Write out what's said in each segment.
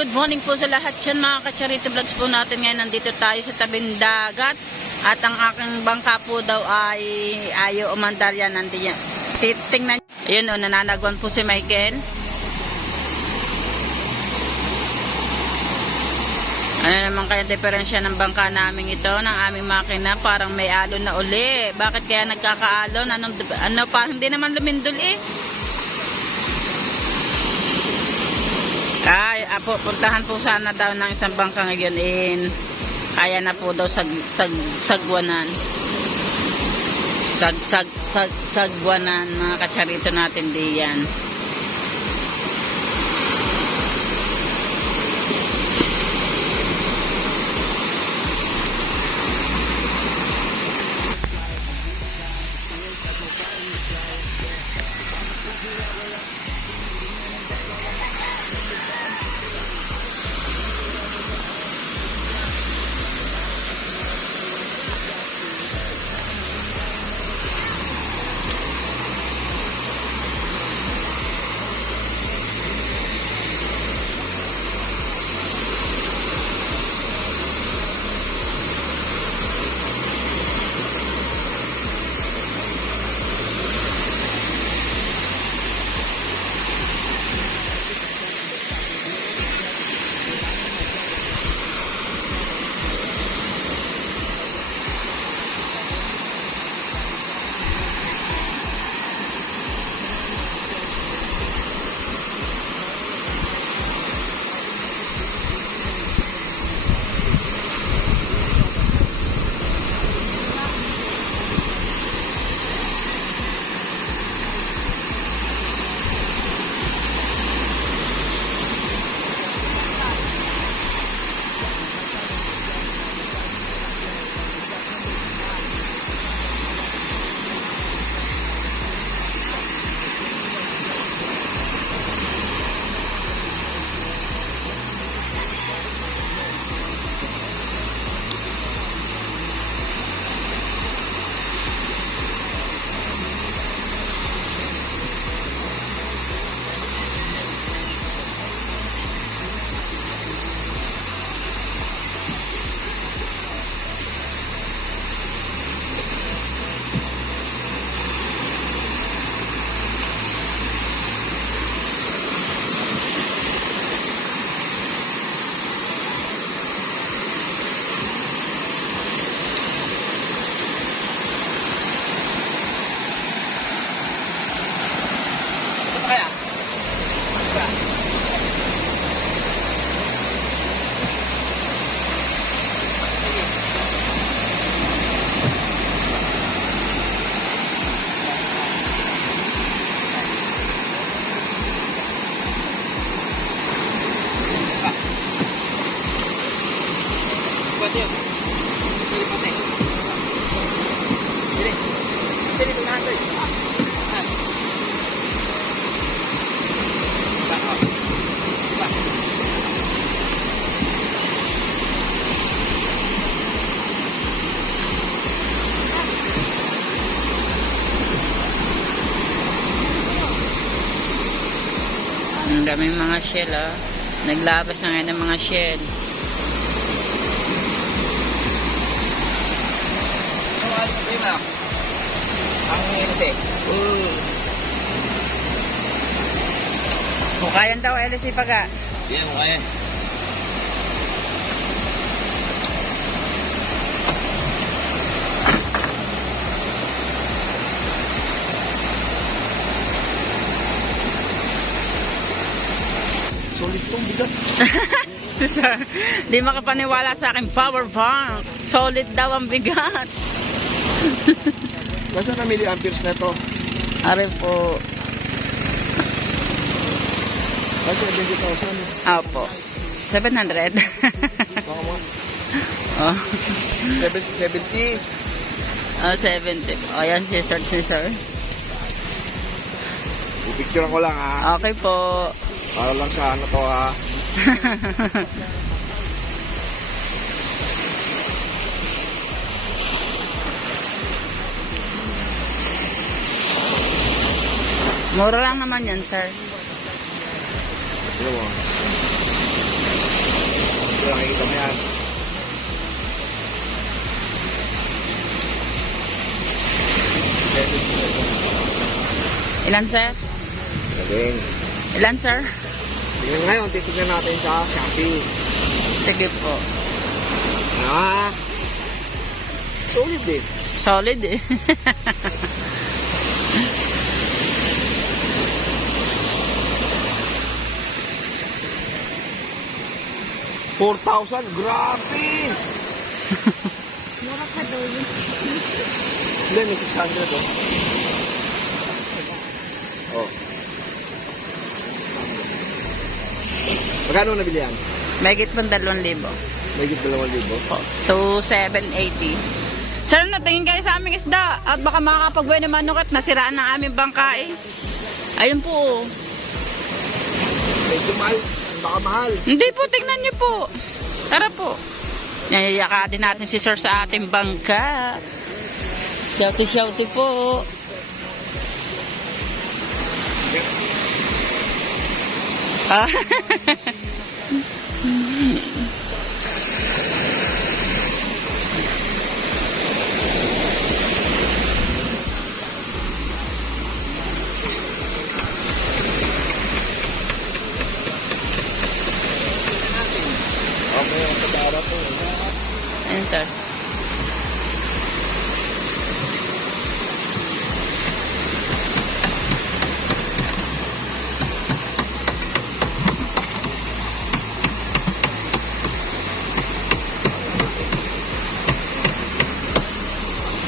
good morning po sa lahat yan mga ka-Charity Vlogs po natin. Ngayon nandito tayo sa tabing dagat. At ang aking bangka po daw ay ayaw umandar yan. Nandiyan. Tingnan. Ayun o, nananagwan po si Michael. Ano naman kaya diferensya ng bangka namin ito, ng aming makina? Parang may alon na uli. Bakit kaya nagkakaalon? Ano pa? Hindi naman lumindol eh. Ay, puntahan po sana daw ng isang bangka ngayon in. Kaya na po daw sagwanan. Sagwanan mga ka-Charito natin diyan. Ang daming mga shell ah. Naglabas na ngayon ng mga shell. Ang hindi. Hukayan daw LC Paga. Yan, hukayan. Solid tong bigat. Sir, di makapaniwala sa aking power bank. Solid daw ang bigat. Nasa na milliamperes na to? Ari po. Kasi 70,000. Opo. 700. Baka mo. Oh. 70. Oh, 70. Oh, yan si sir. Pipicture ko lang ha. Okay po. Para lang sa ano to ha. Mura lang naman yan, sir. Ano mo? makikita mo yan. Ilan, sir? Galing. Ilan, sir? Tingnan ngayon, titignan natin sa Shopee. Sige po. Ah, solid eh. Solid eh. 4,000, grabe! Mura ka daw yun. Hindi, may 600 oh. Oh. Magkano nabili yan? Mahigit pang 2,000. May 2,000. Po. 2,780. Sir, natingin kayo sa aming isda. At baka makakapagbuhay ng manukit. Nasiraan ng aming bangka eh. Ayun po. Medyo mahal. Baka mahal. Hindi po, tingnan niyo po. Tara po. Nayayaka din natin si sir sa ating bangka. Shouty po. Ah. Okay, ang pagkarat to. Ayun, sir.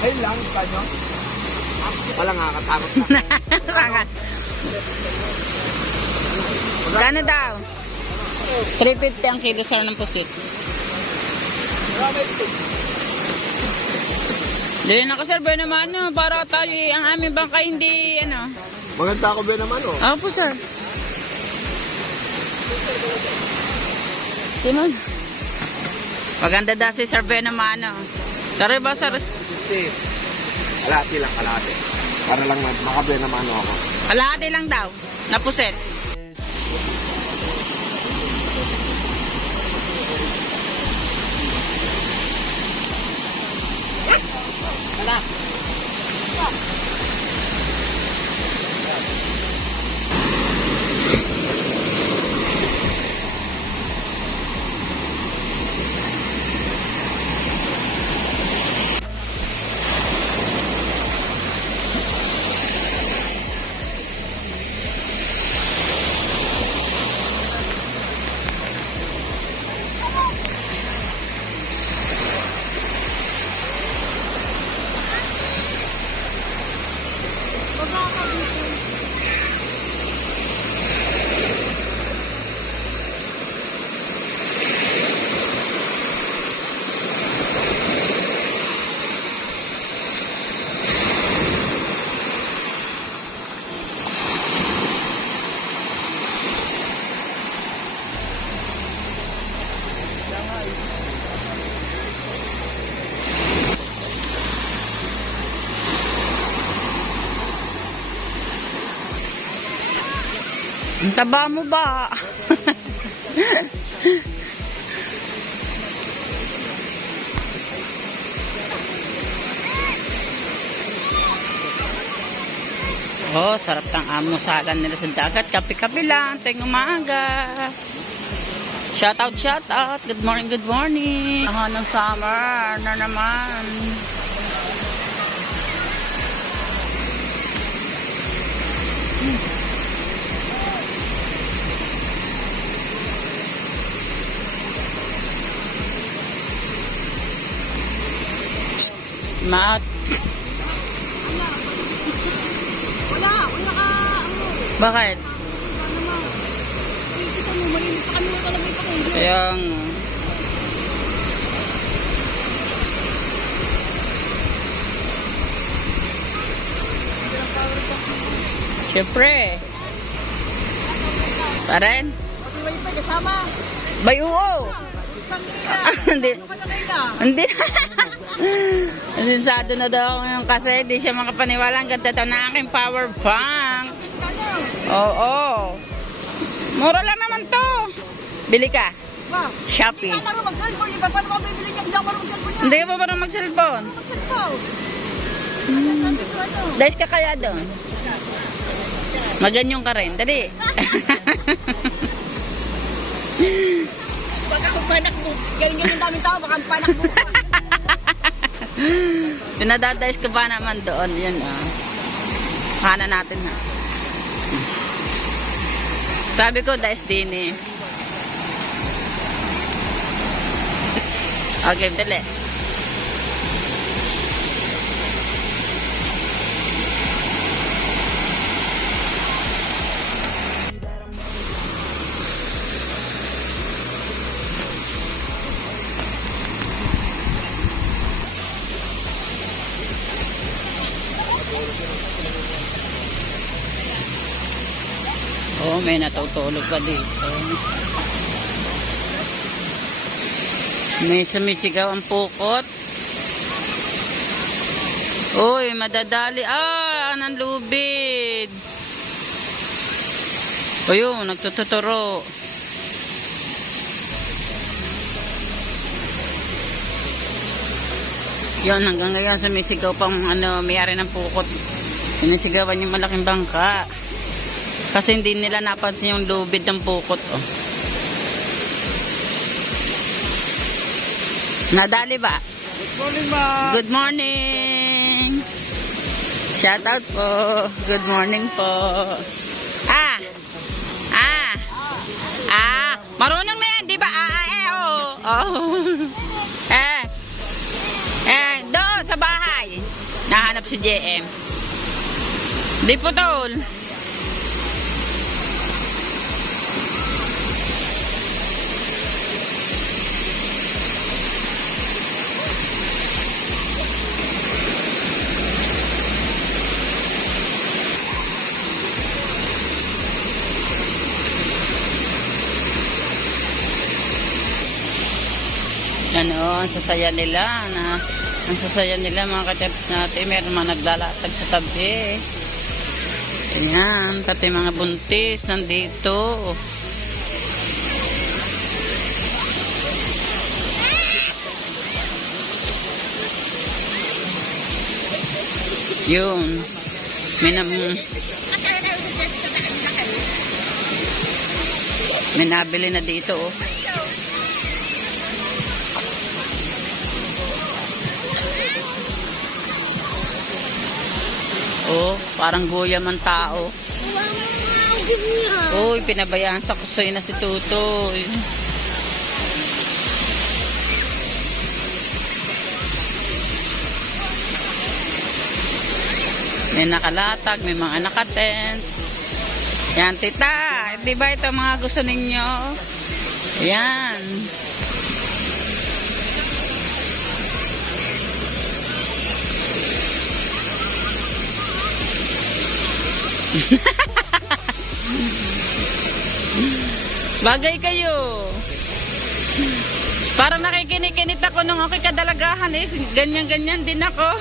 Ayun lang, kanyo. Wala nga, katakot na. Sangat. Kano daw? 350 ang kilo, sir, ng pusit. Dili na ko, sir, ba naman, no? Para tayo, ang aming bangka hindi, ano. Maganda ako ba naman oh. Ako po, sir. Simon. Maganda daw si Sir Ben naman, no? Sorry ba, sir? 50. Kalahati lang, kalahati. Para lang makabi naman ako. Kalahati lang daw. Napuset. Wala. Ang taba mo ba? Oh, sarap ng amusalan nila sa dagat. Kape-kape lang, tayong umaga. Shout out. Good morning. Ahon ng summer na naman. Mat. Wala ka, ano. Bakit? Kita mo, malinis pa kami, wala may pakain. Kaya nga. Siyempre. Pa rin? May pa, kasama. Bay, oo. Hindi. Hindi. Sinsado na daw ako ngayon kasi di siya makapaniwala. Ang ganda daw na aking power bank. Oo. Mura lang naman to. Bili ka. Pa. Shopee. Hindi ka marunong mag-cellphone. Iba paano ka bibili niya? Hindi ako marunong mag-cellphone niya. Hindi ka pa parang mag-cellphone. Mag-cellphone. Sabi ko ano? Dahil ka kaya doon. Maganyan ka rin. Dali. Baka kung panak mo. Ganyan yung daming tao. Baka panak mo. Pinadadais ko pa naman doon. Yun, ah. Hana natin, ha. Sabi ko, dais din, eh. Okay, dali. Oh, may natutulog pa dito. May sumisigaw ang pukot. Uy, madadali. Ah, anang lubid. O yun, nagtututuro. Yun, hanggang ngayon sumisigaw pang may-ari ng pukot. Sinisigawan yung malaking bangka. Kasi hindi nila napansin yung lubid ng pukot. Oh. Nadali ba? Good morning, ma'am. Good morning. Shout out po. Good morning po. Marunong na yan, di ba? Oh. Doon sa bahay. Nahanap si JM. Di po tol. Ang sasaya nila ang sasaya nila mga ka-church natin. Meron mga naglalatag sa tabi. Ayan, pati mga buntis nandito. Yun. May nabili na dito, oh. Oh, parang guyam ang tao. Uy, pinabayaan sa kusay na si Tutoy. May nakalatag, may mga nakatent. Yan, tita. Di ba ito mga gusto ninyo? Yan. Bagay kayo. Parang nakikinig-kinit ako nung ako'y kadalagahan eh. Ganyan-ganyan din ako.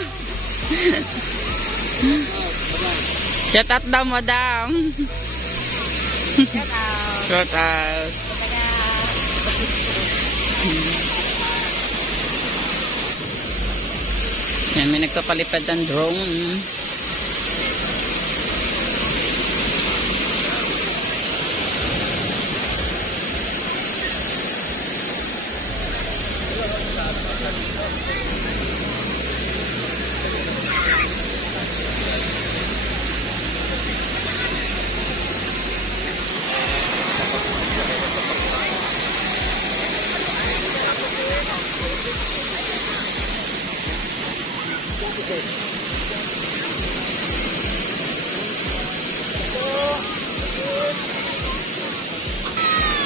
Shout out daw, madam. Shout out. Yan, may nagpapalipad ng drone.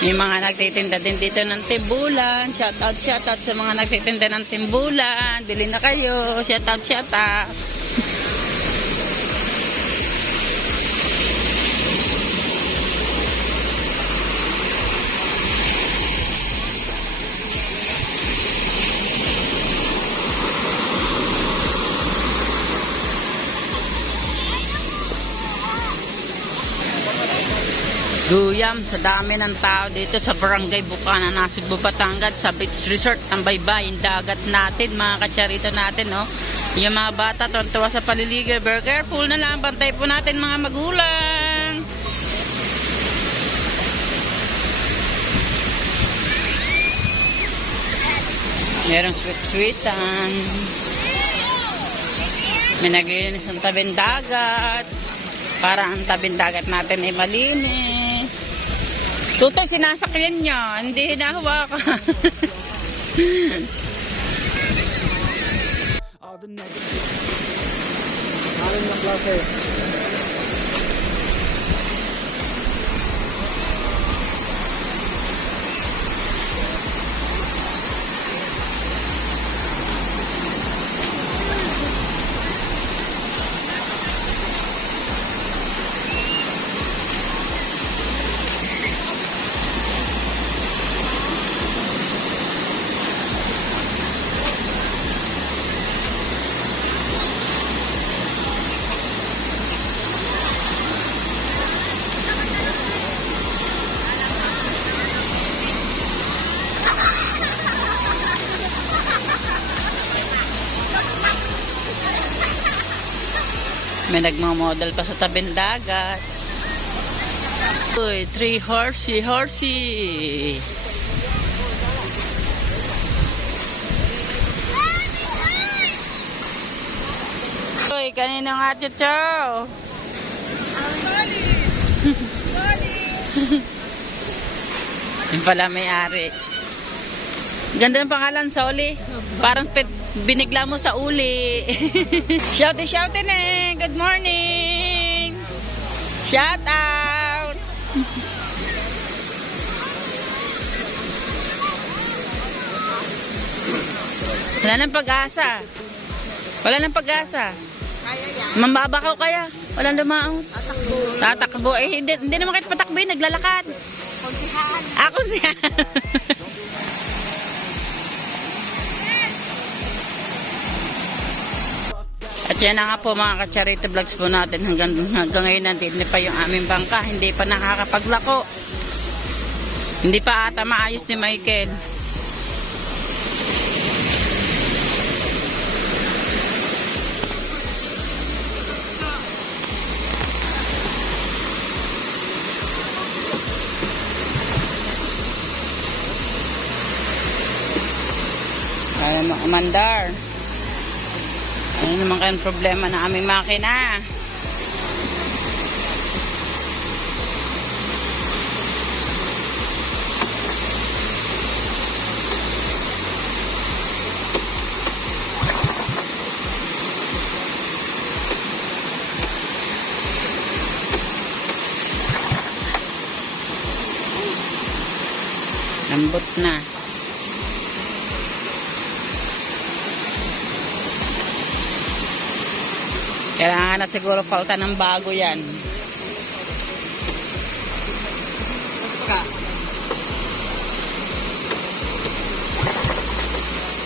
Yung mga nagtitinda din dito ng timbulan, shout out sa mga nagtitinda ng timbulan, bili na kayo, shout out. Guyam sa dami ng tao dito sa Barangay Bukana, Nasugbu, Batangas, sa Beach Resort. Ang baybayin dagat natin, mga katsarito natin, no? Yung mga bata, tuwa sa paliligo. Very careful na lang, bantay po natin mga magulang. Merong sweet-sweetan. May naglilinis ng tabing dagat. Para ang tabing dagat natin ay malinis. Tutoy, sinasakyan niya. Hindi hinahawakan. Alam na klase. May nagmamodel pa sa tabing dagat. Uy, 3 horsey. Uy, kanino nga, Chucho? Yung pala may-ari. Ganda ng pangalan, Soli. Parang binigla mo sa uli. Shouty na. Good morning. Shout out. Wala nang pag-asa. Mambabakaw kaya. Walang lumaon. Tatakbo. Eh, hindi naman kahit patakbo yun. Naglalakad. Ako siya. At yan na nga po mga ka-charity vlogs po natin. Hanggang ngayon nandito pa yung aming bangka. Hindi pa nakakapaglako. Hindi pa ata maayos ni Michael. Ano mga mandar? Ano naman kayong problema na aming makina? Lambot na. Kailangan na siguro palta ng bago yan.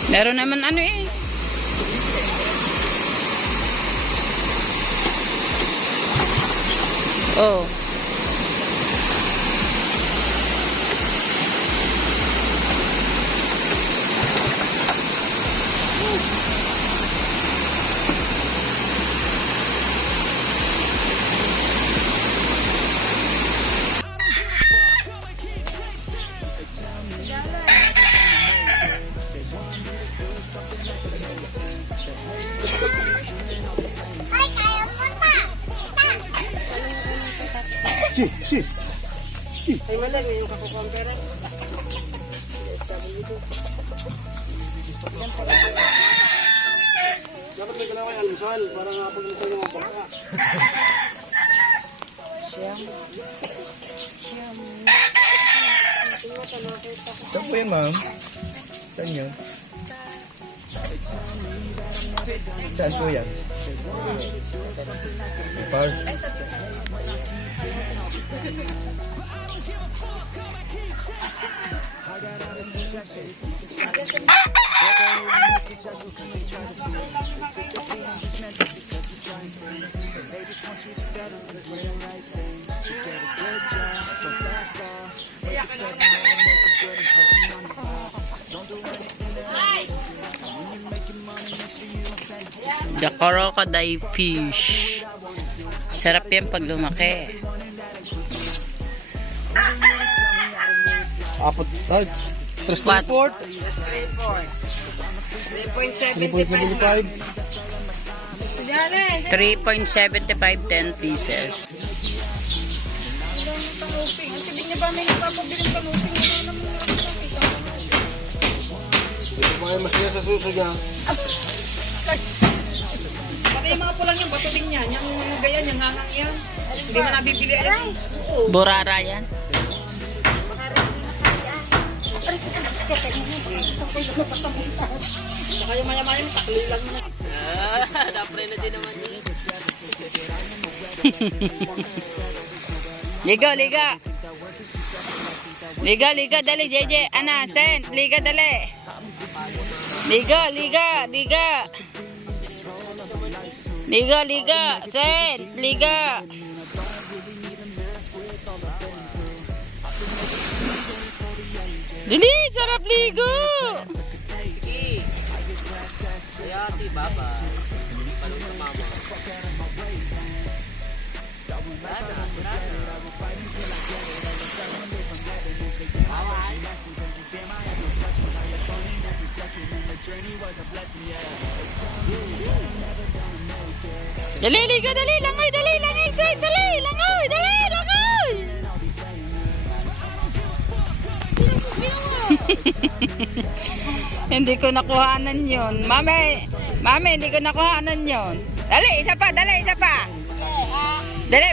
Meron naman ano eh. Oh. Ay, wala mo yung kakukumpera. Dapat may kailangan kayo almusal para nga pag-almusal yung mga bangka. Saan po yan, ma'am? Saan yun? Saan po yan? Park? The crocodile fish. Sarap yan pag lumaki. Apat. Ay, stress What? report. 3.75. 3.75. 3.75, 10 pieces. Sabi niya ba may nagpapabiling panuping? Hindi ko kaya masaya sa suso niya. Pati yung mga pulang yung bato din yan. Yung mga ganyan, yung ngangang yan. Hindi mo nabibili. Oo. Burara yan. Saka yung maya-maya yung takli lang na. Dapre na din naman yun. Liga, liga. Liga, liga, dali, JJ. Ana, send. Liga, dali. Liga, liga, liga. Liga, liga. Send. Liga. Dali, sarap ligo. Kaya ti baba. Palong na mama. Dali, liga, dali. Langoy, dali. Langoy, send. Dali, langoy. Dali, langoy. Hindi ko nakuhanan yun. Mami, hindi ko nakuhanan yun. Dali, isa pa, dali, isa pa. Dali,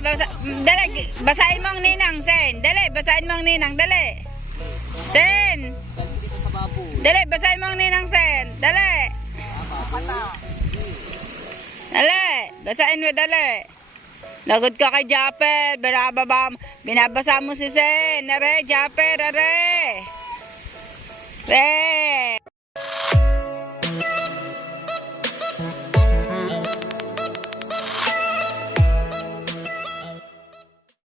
basahin mo ang ninang, Sen. Dali, basahin mo ang ninang, dali. Sen. Dali, basahin mo ang ninang, Sen. Dali. Dali, basahin mo, dali. Lagod ka kay Japper, binabasa mo si Sen. Are, Japper, are. Re.